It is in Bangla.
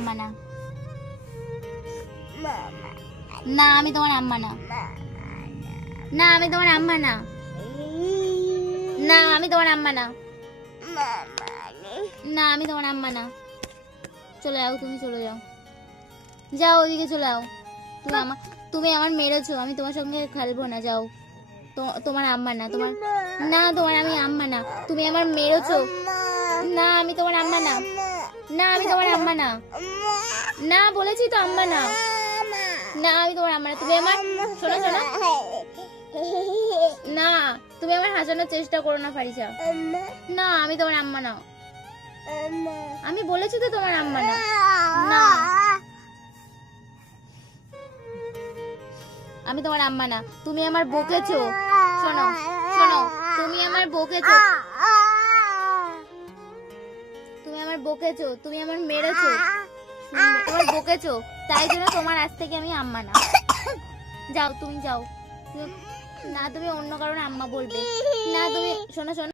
আম্মা না। না আমি তোমার আম্মা না। না আমি তোমার আম্মা না। না আমি তোমার আম্মা না। না আমি তোমার আম্মা না। চলে যাও, তুমি চলে যাও, যাও ওইদিকে চলে যাও। তুমি আমার মেরেছো, আমি তোমার সঙ্গে খেলবো না, যাও। তোমার আম্মা না, তোমার না, তোমার আমি আম্মা না, তুমি আমার মেরেছো। না আমি তোমার আম্মা না। না আমি তোমার আম্মা না। না বলেছি তো আম্মা না। না আমি তোমার আম্মা না। তুমি আমার শোনো শোনো, না তুমি আমার হাসানোর চেষ্টা করো না ফারিসা। না আমি তোমার আম্মা না। আমি বলেছি তো তোমার আম্মা না। না আমি তোমার আম্মা না। তুমি আমার বকেছো, শোনো শোনো, তুমি আমার বকেছো, তুমি আমার বকেছো, তুমি আমার মেরেছো, তোমার বকেছো, তাই জন্য তোমার আজ থেকে আমি আম্মা না। যাও তুমি যাও। না তুমি অন্য কারণে আম্মা বলবে না, তুমি শোনো শোনো।